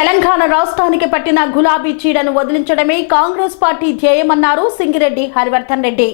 తెలంగాణ రాష్ట్రానికి పట్టిన గులాబీ చీడను వదిలించడమే కాంగ్రెస్ పార్టీ ధ్యేయమన్నారు సింగిరెడ్డి హరివర్ధన్ రెడ్డి.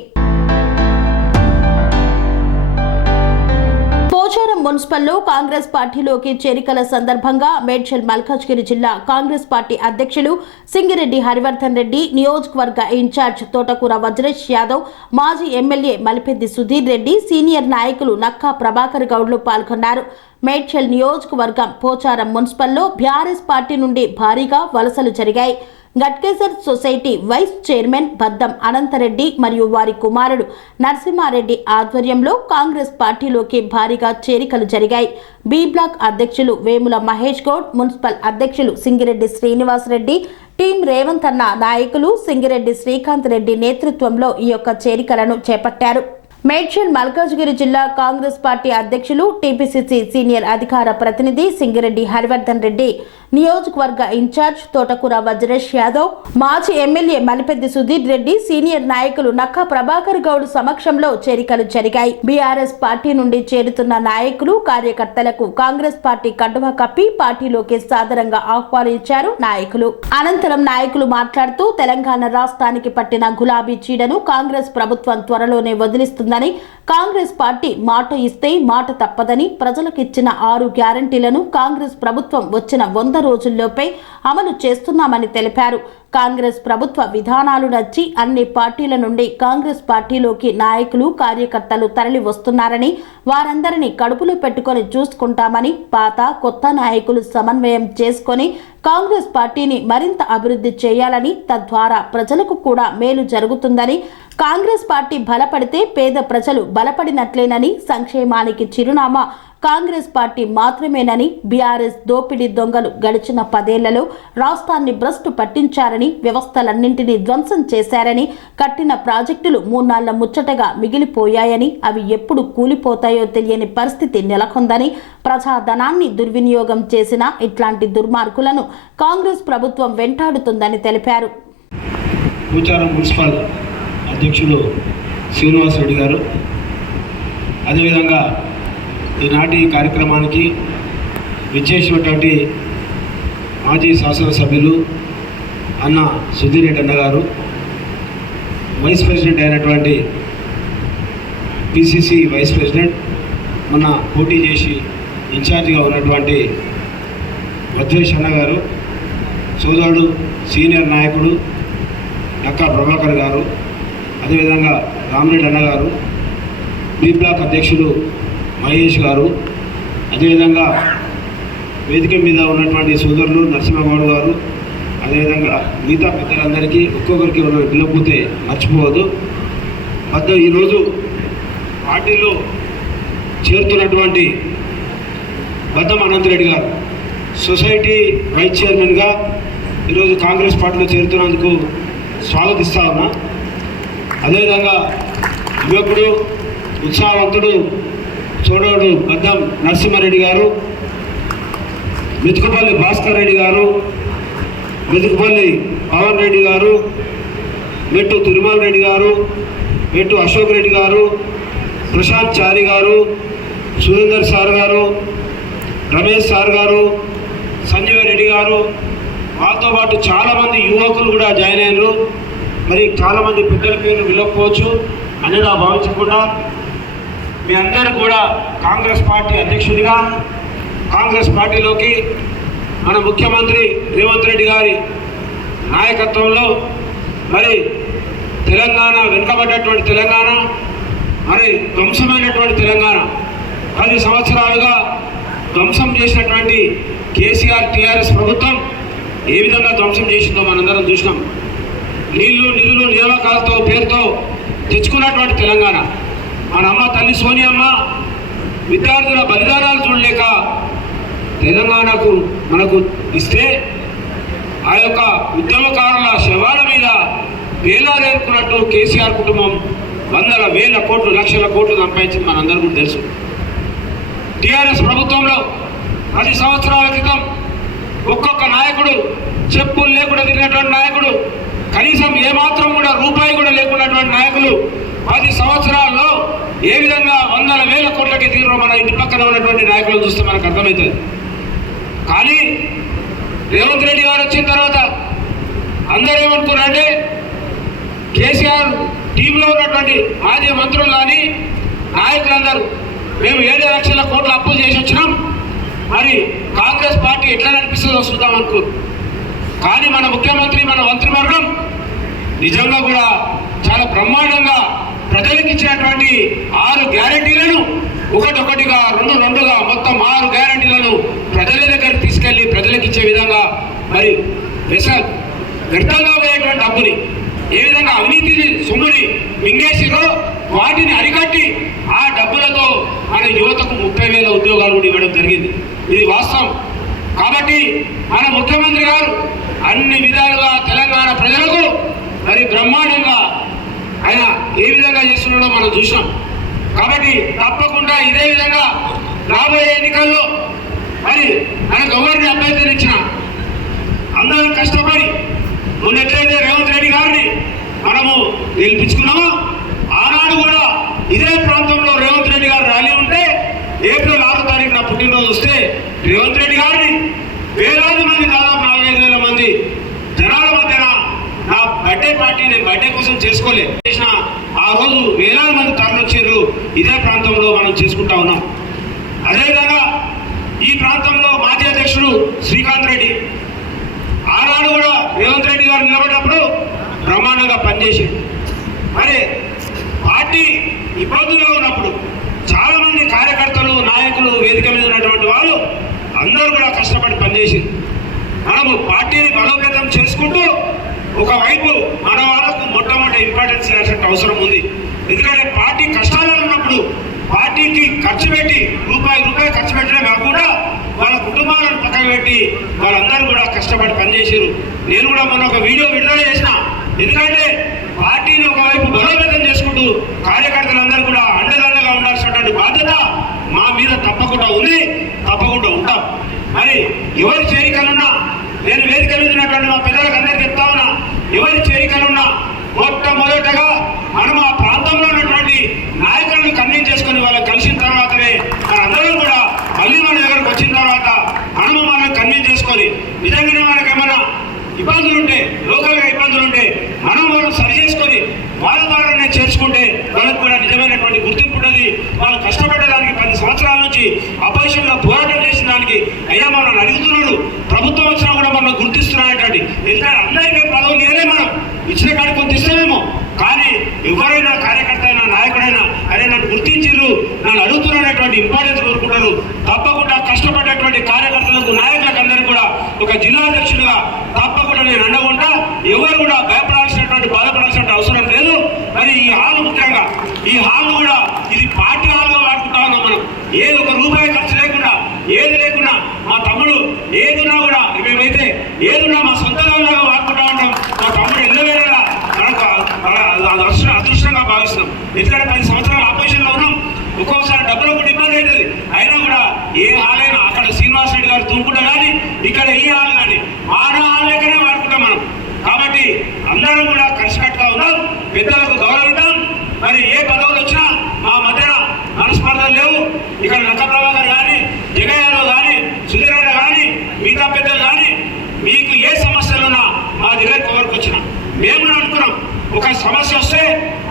పోచారం మున్సిపల్లో కాంగ్రెస్ పార్టీలోకి చేరికల సందర్భంగా మేడ్చల్ మల్కాజ్గిరి జిల్లా కాంగ్రెస్ పార్టీ అధ్యక్షులు సింగిరెడ్డి హరివర్ధన్ రెడ్డి నియోజకవర్గ ఇన్ఛార్జ్ తోటకూర వజ్రేష్ యాదవ్ మాజీ ఎమ్మెల్యే మలిపెద్ది సుధీర్ రెడ్డి సీనియర్ నాయకులు నక్కా ప్రభాకర్ గౌడ్లు పాల్గొన్నారు. మేడ్చల్ నియోజకవర్గం పోచారం మున్సిపల్లో బీఆర్ఎస్ పార్టీ నుండి భారీగా వలసలు జరిగాయి. Ghatkesar society vice chairman Baddam Anantareddy మరియు వారి కుమారుడు నరసింహారెడ్డి ఆధ్వర్యంలో కాంగ్రెస్ పార్టీలోకి భారీగా చేరికలు జరిగాయి. బి బ్లాక్ అధ్యక్షులు వేముల మహేష్ గౌడ్ మున్సిపల్ అధ్యక్షులు సింగిరెడ్డి శ్రీనివాస్ రెడ్డి టీం రేవంత్ అన్న నాయకులు సింగిరెడ్డి శ్రీకాంత్ రెడ్డి నేతృత్వంలో ఈ యొక్క చేరికలను చేపట్టారు. మేడ్చల్ మల్కాజ్గిరి జిల్లా కాంగ్రెస్ పార్టీ అధ్యక్షులు టీపీసీసీ సీనియర్ అధికార ప్రతినిధి సింగిరెడ్డి హరివర్ధన్ రెడ్డి నియోజకవర్గ ఇన్ఛార్జ్ తోటకూర వజ్రేష్ యాదవ్ మాజీ ఎమ్మెల్యే మలిపెద్ది సుధీర్ రెడ్డి సీనియర్ నాయకులు నక్కా ప్రభాకర్ గౌడ్ సమక్షంలో చేరికలు జరిగాయి. బీఆర్ఎస్ పార్టీ నుండి చేరుతున్న నాయకులు కార్యకర్తలకు కాంగ్రెస్ పార్టీ కండువా కప్పి పార్టీలోకి సాదరంగా ఆహ్వానించారు నాయకులు. అనంతరం నాయకులు మాట్లాడుతూ తెలంగాణ రాష్ట్రానికి పట్టిన గులాబీ చీడను కాంగ్రెస్ ప్రభుత్వం త్వరలోనే వదిలిస్తుందని many కాంగ్రెస్ పార్టీ మాట ఇస్తే మాట తప్పదని ప్రజలకిచ్చిన ఆరు గ్యారంటీలను కాంగ్రెస్ ప్రభుత్వం వచ్చిన వంద రోజుల్లోపే అమలు చేస్తున్నామని తెలిపారు. కాంగ్రెస్ ప్రభుత్వ విధానాలు నచ్చి అన్ని పార్టీల నుండి కాంగ్రెస్ పార్టీలోకి నాయకులు కార్యకర్తలు తరలి వస్తున్నారని వారందరినీ కడుపులో పెట్టుకొని చూసుకుంటామని పాత కొత్త నాయకులు సమన్వయం చేసుకొని కాంగ్రెస్ పార్టీని మరింత అభివృద్ధి చేయాలని తద్వారా ప్రజలకు కూడా మేలు జరుగుతుందని కాంగ్రెస్ పార్టీ బలపడితే పేద ప్రజలు బలపడినట్లేనని సంక్షేమానికి చిరునామా. కాంగ్రెస్ పార్టీ మాత్రమేనని బీఆర్ఎస్ దోపిడీ దొంగలు గడిచిన పదేళ్ళలో రాష్ట్రాన్ని భ్రష్టు పట్టించారని వ్యవస్థలన్నింటినీ ధ్వంసం చేశారని కట్టిన ప్రాజెక్టులు మూన్నాళ్ళ ముచ్చటగా మిగిలిపోయాయని అవి ఎప్పుడు కూలిపోతాయో తెలియని పరిస్థితి నెలకొందని ప్రజాధనాన్ని దుర్వినియోగం చేసిన ఇట్లాంటి దుర్మార్గులను కాంగ్రెస్ ప్రభుత్వం వెంటాడుతుందని తెలిపారు. మున్సిపల్ గారు అదేవిధంగా ఈనాటి కార్యక్రమానికి విచ్చేసినటువంటి మాజీ శాసనసభ్యులు అన్న సుధీర్ రెడ్డి అన్న గారు వైస్ ప్రెసిడెంట్ అయినటువంటి పిసిసి వైస్ ప్రెసిడెంట్ మన పోటీ చేసి ఇన్ఛార్జిగా ఉన్నటువంటి వజ్రేష్ అన్న గారు సోదరుడు సీనియర్ నాయకుడు నక్కా ప్రభాకర్ గారు అదేవిధంగా రామరెడ్డి అన్న గారు బి బ్లాక్ అధ్యక్షులు మహేష్ గారు. అదేవిధంగా వేదిక మీద ఉన్నటువంటి సోదరులు నరసింహగౌడ్ గారు అదేవిధంగా మిగతా పెద్దలందరికీ ఒక్కొక్కరికి పిలవకపోతే మర్చిపోవద్దు. మధ్య ఈరోజు పార్టీలో చేరుతున్నటువంటి బద్దం అనంతరెడ్డి గారు సొసైటీ వైస్ చైర్మన్గా ఈరోజు కాంగ్రెస్ పార్టీలో చేరుతున్నందుకు స్వాగతిస్తా ఉన్నా. అదేవిధంగా యువకుడు ఉత్సాహవంతుడు చూడోడు అద్దం నరసింహారెడ్డి గారు మెతుకుపల్లి భాస్కర్ రెడ్డి గారు మెతుకుపల్లి పవన్ రెడ్డి గారు మెట్టు తిరుమల రెడ్డి గారు మెట్టు అశోక్ రెడ్డి గారు ప్రశాంత్ చారి గారు సురేందర్ సార్ గారు రమేష్ సార్ గారు సంజయ్ రెడ్డి గారు వాళ్ళతో పాటు చాలామంది యువకులు కూడా జాయిన్ అయ్యారు మరి చాలామంది పెద్దల పేర్లు అని అనేది భావించకుండా మీ అందరూ కూడా కాంగ్రెస్ పార్టీ అధ్యక్షుడిగా కాంగ్రెస్ పార్టీలోకి మన ముఖ్యమంత్రి రేవంత్ రెడ్డి గారి నాయకత్వంలో మరి తెలంగాణ వెనుకబడ్డటువంటి తెలంగాణ మరి ధ్వంసమైనటువంటి తెలంగాణ. పది సంవత్సరాలుగా ధ్వంసం చేసినటువంటి కేసీఆర్ టీఆర్ఎస్ ప్రభుత్వం ఏ విధంగా ధ్వంసం చేసిందో మనందరం చూసినాం. నీళ్ళు నిధులు నియామకాలతో పేరుతో తెచ్చుకున్నటువంటి తెలంగాణ. మన అమ్మ తల్లి సోనియమ్మ విద్యార్థుల బలిదానాలు చూడలేక తెలంగాణకు మనకు ఇస్తే ఆ యొక్క ఉద్యమకారుల శవాల మీద వేలారేరుకున్నట్టు కేసీఆర్ కుటుంబం వందల వేల కోట్లు లక్షల కోట్లు సంపాదించింది మనందరికీ తెలుసు. టీఆర్ఎస్ ప్రభుత్వంలో పది సంవత్సరాల క్రితం ఒక్కొక్క నాయకుడు చెప్పులు లేకుండా తిరిగినటువంటి నాయకుడు కనీసం ఏమాత్రం కూడా రూపాయి కూడా లేకున్నటువంటి నాయకులు పది సంవత్సరాల్లో ఏ విధంగా వందల వేల కోట్లకి తీరు మన ఇంటి పక్కన ఉన్నటువంటి నాయకులు చూస్తే మనకు అర్థమవుతుంది. కానీ రేవంత్ రెడ్డి గారు వచ్చిన తర్వాత అందరూ ఏమనుకున్నారంటే కేసీఆర్ టీంలో ఉన్నటువంటి మాజీ మంత్రులు కానీ నాయకులందరూ మేము ఏడు లక్షల కోట్ల అప్పులు చేసి వచ్చినాం. మరి కాంగ్రెస్ పార్టీ ఎట్లా నడిపిస్తుందో చూద్దాం అనుకో కానీ మన ముఖ్యమంత్రి మన మంత్రివర్గం నిజంగా కూడా చాలా బ్రహ్మాండంగా ప్రజలకు ఇచ్చినటువంటి ఆరు గ్యారంటీలను ఒకటొకటిగా రెండు రెండుగా మొత్తం ఆరు గ్యారంటీలను ప్రజల దగ్గరికి తీసుకెళ్ళి ప్రజలకు ఇచ్చే విధంగా మరి వెస వ్యర్థంగా పోయేటువంటి డబ్బుని ఏ విధంగా అవినీతి సొమ్ముని మింగేసిరో వాటిని అరికట్టి ఆ డబ్బులతో మన యువతకు ముప్పై వేల ఉద్యోగాలు కూడా ఇవ్వడం జరిగింది. ఇది వాస్తవం. కాబట్టి మన ముఖ్యమంత్రి గారు అన్ని విధాలుగా తెలంగాణ ప్రజలకు మరి బ్రహ్మాండంగా ఆయన ఏ విధంగా చేస్తున్నాడో మనం చూసాం కాబట్టి తప్పకుండా ఇదే విధంగా రాబోయే ఎన్నికల్లో మరి మనకు ఎవరిని అభ్యర్థిని ఇచ్చిన అందరం కష్టపడి మొన్న ఎట్లయితే రేవంత్ రెడ్డి గారిని మనము గెలిపించుకున్నామో ఆనాడు కూడా ఇదే ప్రాంతంలో రేవంత్ రెడ్డి గారు ర్యాలీ ఉంటే ఏప్రిల్ ఆరు తారీఖు నా పుట్టినరోజు వస్తే రేవంత్ రెడ్డి గారిని వేలాది మంది దాదాపు నాలుగైదు వేల మంది జనాల మధ్యన నా బర్త్డే పార్టీ నేను బర్త్డే కోసం చేసుకోలేదు చేసిన ఆ రోజు వేలాది మంది తరలి వచ్చారు ఇదే ప్రాంతంలో మనం చేసుకుంటా ఉన్నాం. అదేవిధంగా ఈ ప్రాంతంలో మాజీ అధ్యక్షుడు శ్రీకాంత్ రెడ్డి ఆనాడు కూడా రేవంత్ రెడ్డి గారు నిలబడినప్పుడు బ్రహ్మాండంగా పనిచేసింది మరి పార్టీ ఇబ్బందుల్లో ఉన్నప్పుడు చాలామంది కార్యకర్తలు నాయకులు వేదిక మీద ఉన్నటువంటి వాళ్ళు అందరూ కూడా కష్టపడి పనిచేసింది మనము పార్టీని బలోపేతం చేసుకుంటూ ఒకవైపు మన వాళ్ళకు మొట్టమొదటి ఇంపార్టెన్స్ ఇవ్వాల్సిన అవసరం ఉంది ఎందుకంటే పార్టీ కష్టాలలో ఉన్నప్పుడు పార్టీకి ఖర్చు పెట్టి రూపాయి రూపాయి ఖర్చు పెట్టడమే కాకుండా వాళ్ళ కుటుంబాలను పక్కన పెట్టి వాళ్ళందరూ కూడా కష్టపడి నేను కూడా మొన్న ఒక వీడియో విడుదల చేసిన. ఎందుకంటే పార్టీని ఒకవైపు బలోపేతం చేసుకుంటూ కార్యకర్తలందరూ కూడా అండదండగా ఉండాల్సినటువంటి బాధ్యత మా మీద తప్పకుండా ఉంది. తప్పకుండా ఉంటాం. మరి ఎవరి చేరికలున్నా నేను వేదిక మీద ఉన్నటువంటి మా పిల్లలకు అందరికీ చెప్తా ఉన్నా ఎవరి చేరికలున్నా మొట్టమొదటగా మనం ఆ ప్రాంతంలో ఉన్నటువంటి నాయకులను కన్వీన్ చేసుకుని వాళ్ళని కలిసిన తర్వాతనే మనందరం కూడా మళ్ళీ మన దగ్గరకు వచ్చిన తర్వాత మనము మనల్ని కన్వీన్ చేసుకొని నిజంగానే మనకి ఏమైనా ఇబ్బందులు ఉంటే లోకల్గా ఇబ్బందులు ఉంటే మనం మనం సరి చేసుకొని వాళ్ళ ద్వారానే చేర్చుకుంటే వాళ్ళకు కూడా నిజమైనటువంటి గుర్తింపు ఉంటుంది. వాళ్ళు కష్టపడడానికి పది సంవత్సరాల నుంచి అపోజిషన్లో పోరాటం చేసిన దానికి అయ్యా మనం అడుగుతున్నాడు. ప్రభుత్వం వచ్చినా కూడా మనం గుర్తిస్తున్నటువంటి ఎంత అందరికీ పదవులు నేనే మనం. ఇచ్చిన కాడికి కొంత ఇస్తామేమో కానీ ఎవరైనా కార్యకర్త అయినా నాయకుడైనా అరే నన్ను గుర్తించారు నన్ను అడుగుతున్నటువంటి ఇంపార్టెన్స్ కోరుకుంటారు తప్పకుండా కష్టపడేటువంటి కార్యకర్తలకు నాయకులకు అందరికీ కూడా ఒక జిల్లా అధ్యక్షుడిగా తప్పకుండా నేను అండగుంటా ఎవరు కూడా భయపడాల్సినటువంటి బాధపడాల్సిన అవసరం లేదు మరి ఈ హాల్ ముఖ్యంగా ఈ హాల్ కూడా ఇది పార్టీ హాల్గా వాడుకుంటా ఉన్నాం మనం ఏది ఒక రూపాయి ఖర్చు లేకుండా ఏది లేకుండా మా తమ్ముడు ఏదున్నా కూడా మేమైతే మా సొంత లాగా వాడుకుంటా ఉంటాం మా తమ్ముడు ఎల్లవేళలా మనకు అదృష్టం అదృష్టంగా భావిస్తున్నాం. ఎందుకంటే పది సంవత్సరాల ఆపరేషన్లో ఉన్నాం. ఒక్కోసారి డబ్బులు కూడా ఇబ్బంది అవుతుంది. అయినా కూడా ఏ హాల్ అయినా అక్కడ శ్రీనివాస్ రెడ్డి గారు తూముకుంటా కానీ ఇక్కడ ఈ హాల్ కానీ మన హాల్ లేకనే వాడుకుంటాం మనం. కాబట్టి అందరం కూడా కలిసికట్టుగా ఉన్నాం. పెద్దలకు గౌరవిద్దాం. మరి ఏ పదవులు వచ్చినా మా మధ్యన మనస్పర్ధలు లేవు. ఇక్కడ నక్క కానీ జగయ్యారావు కానీ సుధీరయ్య కానీ మిగతా పెద్దలు కానీ మీకు ఏ సమస్యలున్నా మా దగ్గరికి ఎవరికి వచ్చినా మేము కూడా అనుకున్నాం ఒక సమస్య వస్తే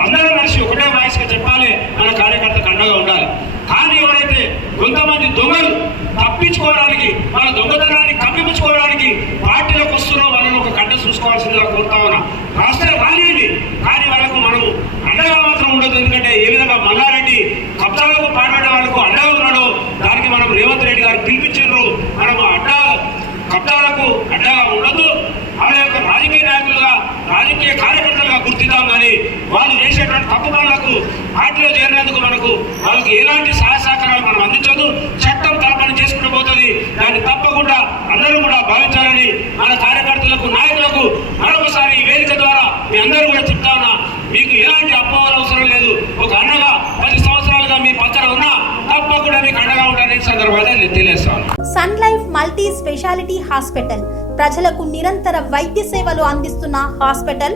అందరం కలిసి ఒకటే వాయిస్గా చెప్పాలి. మన కార్యకర్తకు అండగా ఉండాలి. కానీ ఎవరైతే కొంతమంది దొంగలు తప్పించుకోవడానికి వాళ్ళ దొంగతనాన్ని కప్పించుకోవడానికి పార్టీలకు వస్తున్నారో వాళ్ళని ఒక గంట చూసుకోవాల్సిందిగా కోరుతా ఉన్నా. రాష్ట్ర రానియండి. కానీ వాళ్ళకు మనము అండగా మాత్రం ఉండదు. ఎందుకంటే ఏ విధంగా మల్లారెడ్డి కబ్జాలకు పాల్పడే వాళ్ళకు అండగా ఉన్నాడో దానికి మనం రేవంత్ రెడ్డి గారు పిలిపించారు మనము అడ్డా కబ్జాలకు అడ్డగా ఉండదు వాళ్ళ యొక్క రాజకీయ నాయకులుగా రాజకీయ కార్యకర్త గుర్తిద్దాం కానీ వాళ్ళు చేసేటువంటి తప్పు పార్టీలో చేరినందుకు మనకు వాళ్ళకి ఎలాంటి సహాయ సహకారాలు మనం అందించదు చట్టం తన చేసుకుంటూ పోతుంది. దాన్ని తప్పకుండా అందరూ కూడా భావించాలని మన కార్యకర్తలకు నాయకులకు మరొకసారి ఈ వేదిక ద్వారా మీ అందరూ కూడా చెప్తా ఉన్నా మీకు ఎలాంటి అపోహలు అవసరం లేదు. ఒక అన్నగా పది సంవత్సరాలుగా మీ పక్కన ఉన్నా తప్పకుండా మీకు అండగా ఉంటారని ఈ సందర్భంగా తెలియజేస్తాను sun life multi speciality hospital ప్రజలకు నిరంతర వైద్య సేవలు అందిస్తున్న హాస్పిటల్